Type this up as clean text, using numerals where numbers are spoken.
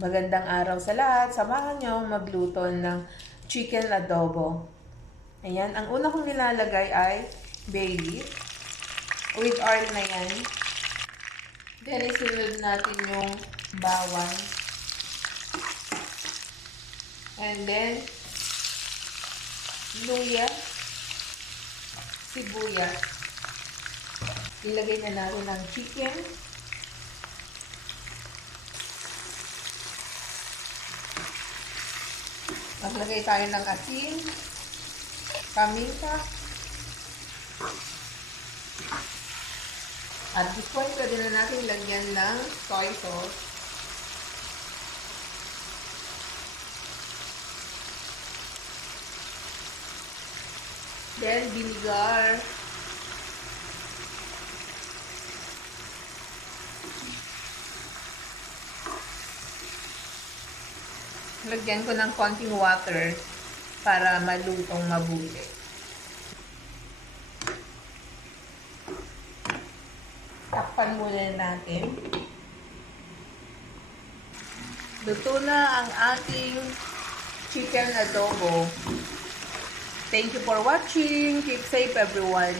Magandang araw sa lahat. Samahan niyo magluto ng chicken adobo. Ayan, ang una kong nilalagay ay bay leaf. With oil na yan. Then, isunod natin yung bawang. And then, luya, sibuyas. Ilagay na natin ang chicken. Maglagay tayo ng asin, paminta, at this point, pwede na natin lagyan ng soy sauce. Then, vinegar. Lagyan ko ng konting water para malutong mabuti. Takpan muna natin. Luto na ang ating chicken adobo. Thank you for watching. Keep safe everyone.